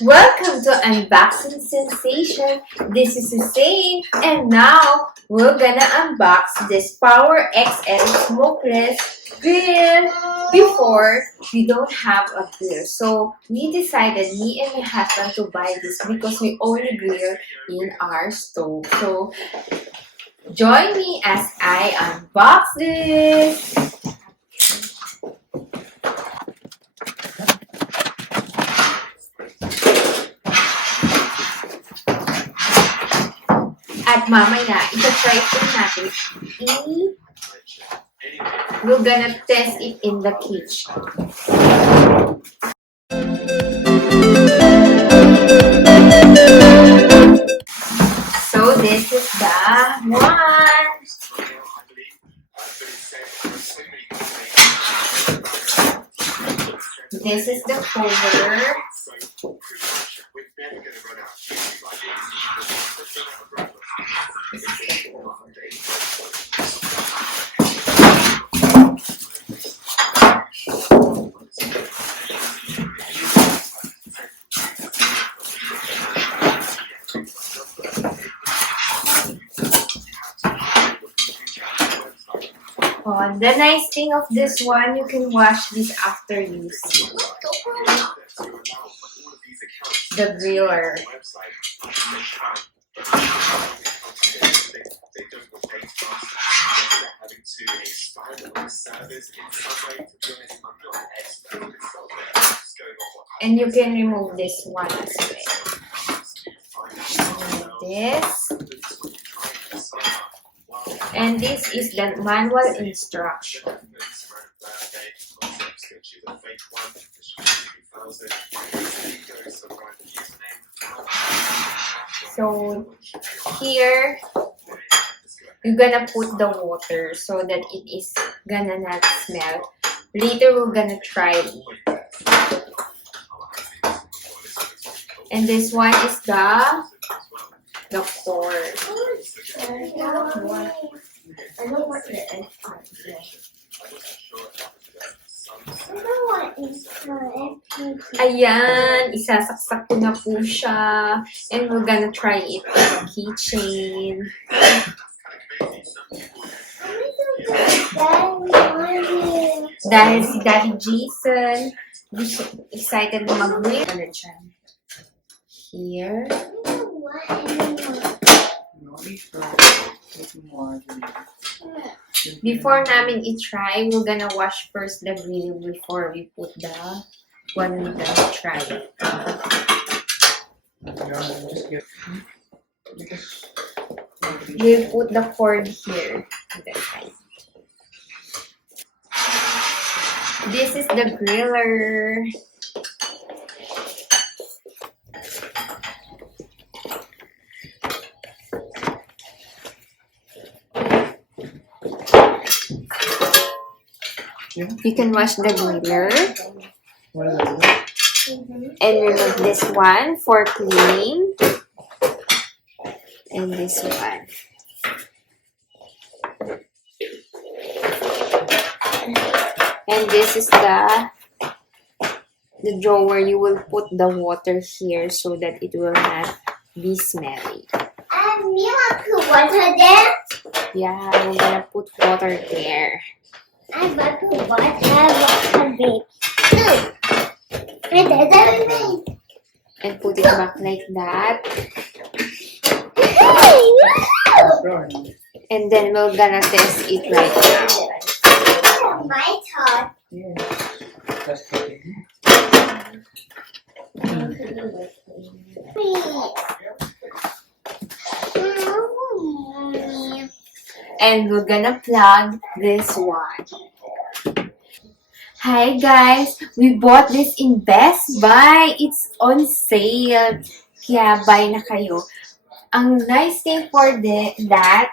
Welcome to Unboxing Sensation. This is Suzanne, and now we're gonna unbox this Powerxl smokeless grill. Before, we don't have a grill, so we decided, me and my husband, to buy this because we only grill in our stove. So join me as I unbox this. At mamaya, ita-try po natin. We're gonna test it in the kitchen. So this is the one. This is the cover. Oh, the nice thing of this one, you can wash this after using the griller. And you can remove this one as well. Like this. And this is the manual instruction. So here you're gonna put the water so that it is gonna not smell. Later we're gonna try it. And this one is the cord. I don't want the egg part yet. Ayan, isasaksak ko na po siya. And we're gonna try it in the kitchen. Dahil si Daddy Jason excited na mag-grill. Here. Before namin i-try, we're gonna wash first the grill before we put the one we're gonna try. We'll put the cord here. This is the griller. You can wash the griller and remove this one for cleaning, and this one. And this is the drawer. You will put the water here so that it will not be smelly. You want to put water there? Yeah, we're gonna put water there. I'm going to put water big. And there's everything. And put it back like that. And then we're gonna test it right now. My turn. And we're gonna plug this one. Hi guys! We bought this in Best Buy. It's on sale. Kaya buy na kayo. Ang nice thing for that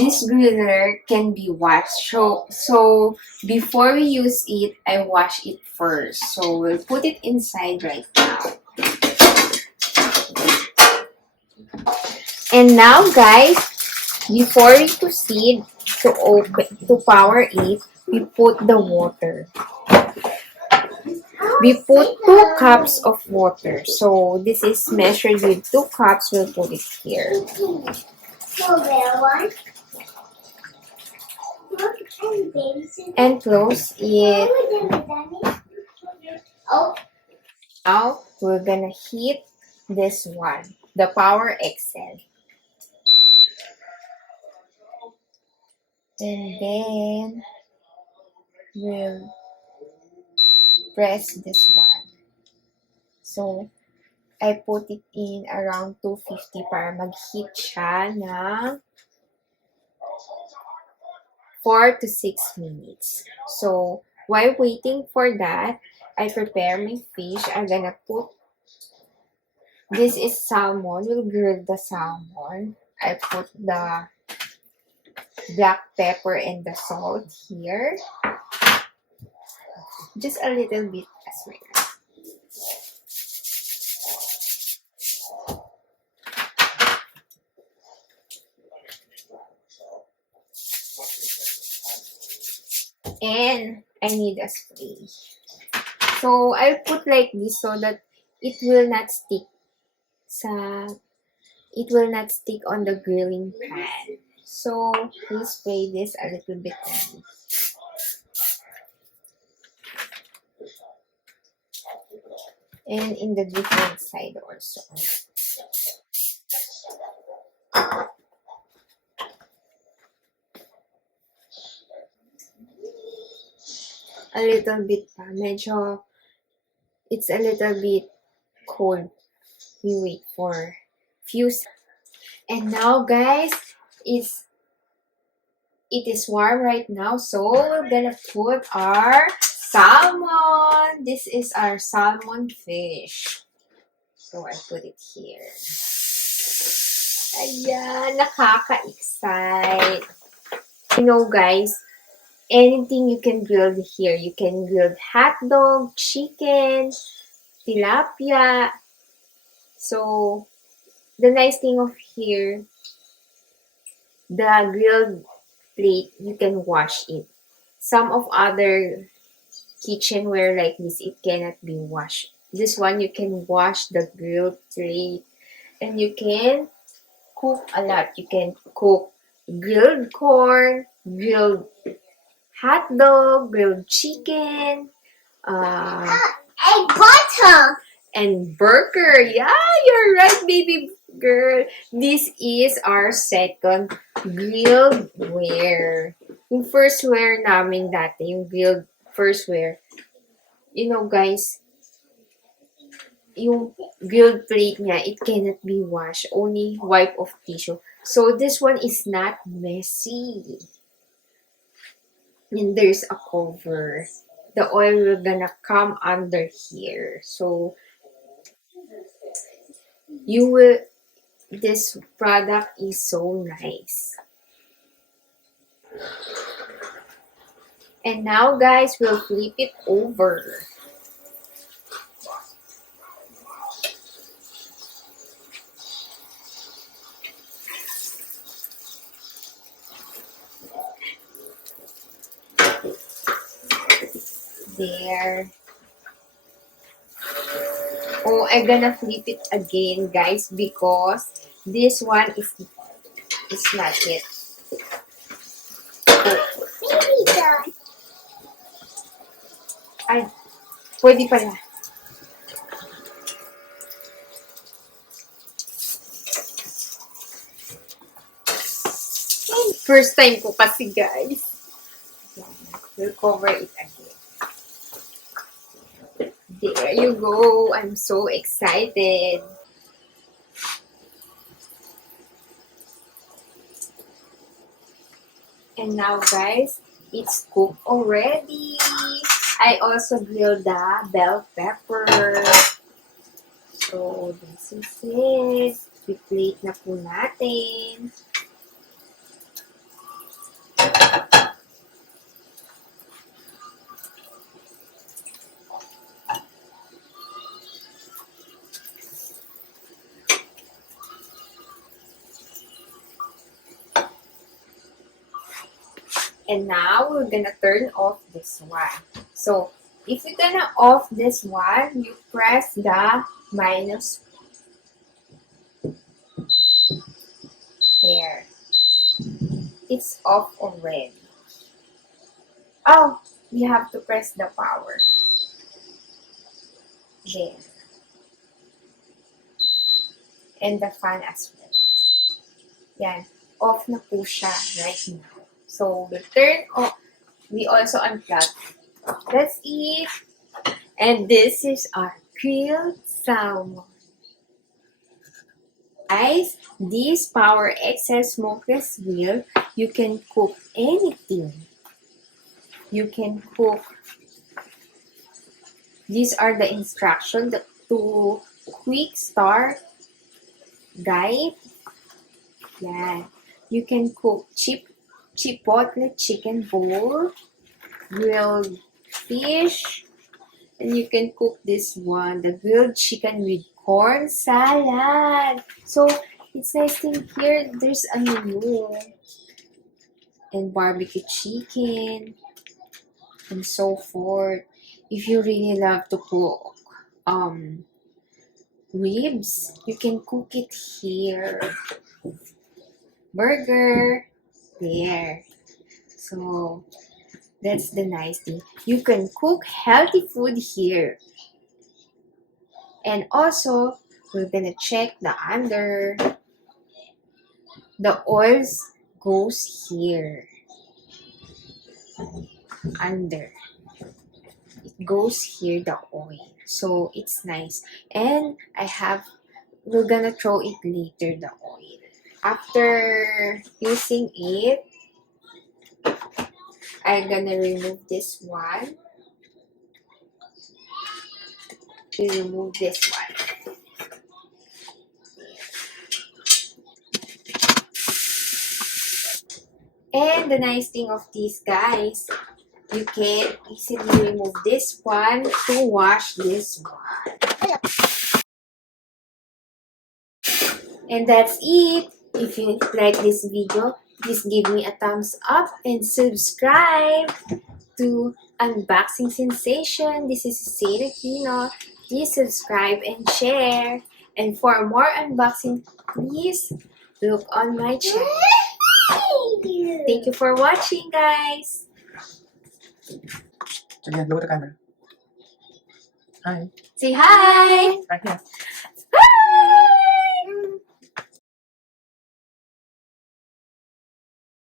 this griller can be washed. So before we use it, I wash it first. So we'll put it inside right now. And now guys, before we proceed to power it, we put the water. We put 2 cups of water. So this is measured with 2 cups. We'll put it here. And close it. Now we're gonna heat this one, the Powerxl. And then we'll press this one. So, I put it in around 250 para mag-heat siya ng 4 to 6 minutes. So, while waiting for that, I prepare my fish. I'm gonna put, this is salmon. We'll grill the salmon. I put the black pepper and the salt here. Just a little bit as well. And I need a spray. So, I'll put like this so that it will not stick on the grilling pan. So, we'll spray this a little bit only. And in the different side also. A little bit pa. Medyo, it's a little bit cold. We wait for few seconds. And now, guys, it is warm right now. So, we're gonna put our salmon. This is our salmon fish. So, I put it here. Ayan, nakaka-excite. You know, guys, anything you can grill here. You can grill hot dog, chicken, tilapia. So, the nice thing of here, the grilled plate, you can wash it. Some of other kitchenware like this, it cannot be washed. This one, you can wash the grilled plate and you can cook a lot. You can cook grilled corn, grilled hot dog, grilled chicken, And butter. and burger. Yeah, you're right, baby girl. This is our second grilled ware. Yung first ware namin dati, yung grilled first ware. You know, guys, yung grilled plate niya, it cannot be washed. Only wipe of tissue. So, this one is not messy. And there's a cover. The oil will gonna come under here. So, this product is so nice. And now, guys, we'll flip it over. There. Oh, I'm gonna flip it again, guys, because this one is not yet. Baby done. Ay, pwede pala. First time ko kasi, guys. We'll cover it again. There you go. I'm so excited. And now, guys, it's cooked already. I also grilled the bell pepper. So, this is it. I-plate na po natin. And now, we're gonna turn off this one. So, if you're gonna off this one, you press the minus here. It's off already. Oh, we have to press the power. There. And the fan as well. Yan. Off na po siya right now. So, we'll turn off. We also unplug. That's it. And this is our grilled salmon. Guys, this Powerxl smokeless grill, you can cook anything. You can cook. These are the instructions to quick start guide. Yeah, you can cook chipotle chicken bowl, grilled fish, and you can cook this one, the grilled chicken with corn salad. So it's nice thing here. There's a menu and barbecue chicken and so forth. If you really love to cook ribs, you can cook it here. Burger, there. So that's the nice thing. You can cook healthy food here. And also, we're gonna check the under. The oils goes here. Under. It goes here, the oil. So it's nice. And we're gonna throw it later, the oil. After using it, I'm gonna remove this one. We remove this one. And the nice thing of these guys, you can easily remove this one to wash this one. And that's it. If you like this video, please give me a thumbs up and subscribe to Unboxing Sensation. This is Suzanne Aquino. Please subscribe and share. And for more unboxing, please look on my channel. Thank you for watching, guys. Again, look at the camera. Hi. Say hi. Right here.